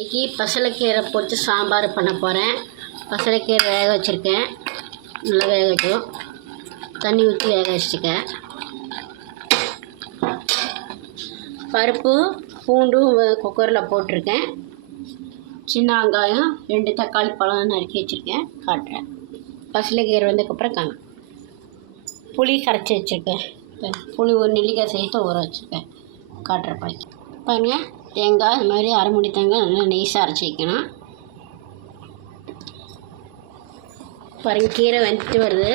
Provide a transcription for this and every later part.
இன்றைக்கி பசலைக்கீரை போட்டு சாம்பார் பண்ண போகிறேன். பசலைக்கீரை வேக வச்சுருக்கேன், நல்லா வேக வைக்கும். தண்ணி ஊற்றி வேக வச்சுருக்கேன். பருப்பு பூண்டும் குக்கரில் போட்டிருக்கேன். சின்ன வெங்காயம் 2 தக்காளி பழம் நறுக்கி வச்சுருக்கேன், காட்டுறேன். பசலைக்கீரை வந்ததுக்கப்புறம் காணும். புளி கரைச்சி வச்சுருக்கேன். புளி ஒரு நெல்லிக்காய் சேர்த்து ஊற வச்சுருக்கேன், காட்டுறேன். பாருங்கள், தேங்காய் இது மாதிரி அரை மூடி தேங்காய் நல்லா நெய்ஸாக அரைச்சி வைக்கணும். பாருங்கள், கீரை வந்துட்டு வருது.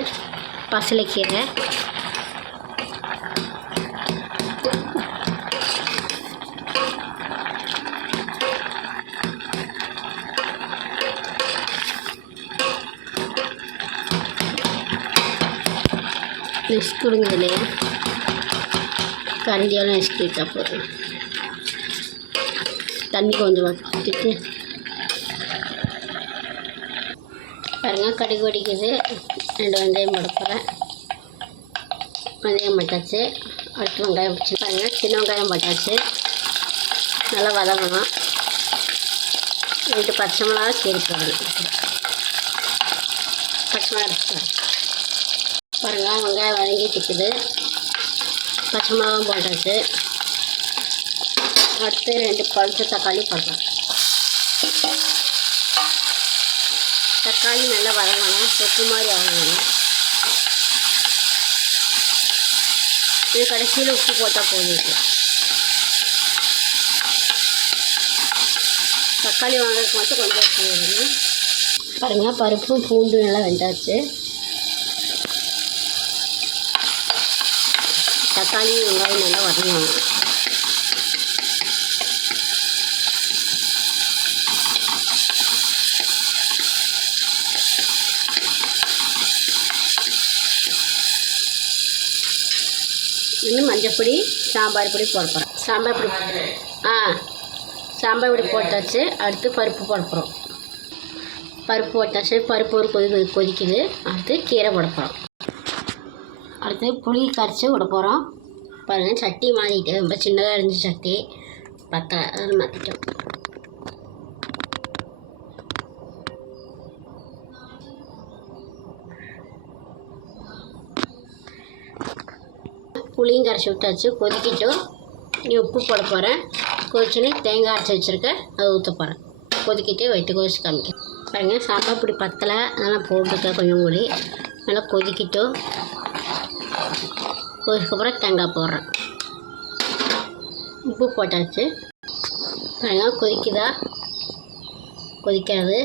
பசலைக்கீரை நெக்ஸ்ட் கொடுங்க. இல்லையா கரண்டியாலும் நெக்ஸ்ட் விட்டா போதும். தண்ணி கொஞ்சம் வச்சுட்டு பாருங்கள், கடுகு வடிக்குது. 2 வெங்காயம் போட போகிறேன். வெங்காயம் போட்டாச்சு. அடுத்து வெங்காயம் பிடிச்சி பாருங்கள், சின்ன வெங்காயம் போட்டாச்சு. நல்லா வதங்கணும். 2 பச்சை மிளகா கீரை போடணும். பச்சை மிளகா அரைச்சி பாருங்கள், வெங்காயம் வதங்கிட்டு இருக்குது. பச்சை மிளகாவும் போட்டாச்சு. அடுத்து 2 பழுத்த தக்காளி போட்டோம். தக்காளி நல்லா வதங்கணும், சொப்பு மாதிரி வதங்கணும். இது கடைசியில் உப்பு போட்டால் போதும். தக்காளி வாங்குறதுக்கு மட்டும் கொஞ்சம் உப்பு வேணும். பாருங்கள், பருப்பும் பூண்டு நல்லா வெந்தாச்சு. தக்காளி வெங்காயம் நல்லா வதங்கணும். இன்னும் மஞ்சள் பொடி, சாம்பார் பொடி போட போகிறோம். சாம்பார் பொடி சாம்பார் பொடி போட்டாச்சு. அடுத்து பருப்பு போட போகிறோம். பருப்பு போட்டாச்சு. பருப்பு ஒரு கொதிக்குது. அடுத்து கீரை போட போகிறோம். அடுத்து புளி கரைச்சி விட போகிறோம். பாருங்கள், சட்டி மாறிட்டு ரொம்ப சின்னதாக இருந்துச்சு சட்டி, அதில் மாற்றிட்டோம். புளியும் கரைச்சி விட்டாச்சு, கொதிக்கிட்டோம். நீ உப்பு போட போகிறேன். கொதிச்சுன்னு தேங்காய் அரைச்சி வச்சுருக்கேன், அதை ஊற்ற போகிறேன். கொதிக்கிட்டு வைத்து கொதிச்சு காமிக்க பாருங்கள். சாம்பார் பொடி பத்தலை, அதெல்லாம் போட்டுக்க கொஞ்சம் கூடி. நல்லா கொதிக்கிட்டோம். கொதிக்கப்புறம் தேங்காய் போடுறேன். உப்பு போட்டாச்சு. பாருங்கள், கொதிக்குதா? கொதிக்காது.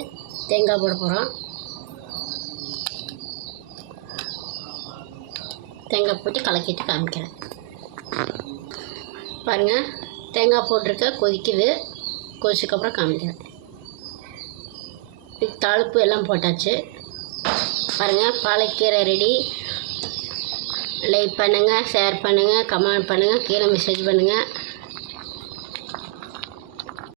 தேங்காய் போட போகிறோம். தேங்காய் போட்டு கலக்கிட்டு காமிக்கிறேன். பாருங்கள், தேங்காய் போட்டிருக்க, கொதிக்குது. கொதிச்சதுக்கப்புறம் காமிக்கிறேன். தாளிப்பு எல்லாம் போட்டாச்சு. பாருங்கள், பாலக்கீரை ரெடி. லைக் பண்ணுங்கள், ஷேர் பண்ணுங்கள், கமெண்ட் பண்ணுங்கள், கீழே மெசேஜ் பண்ணுங்கள்.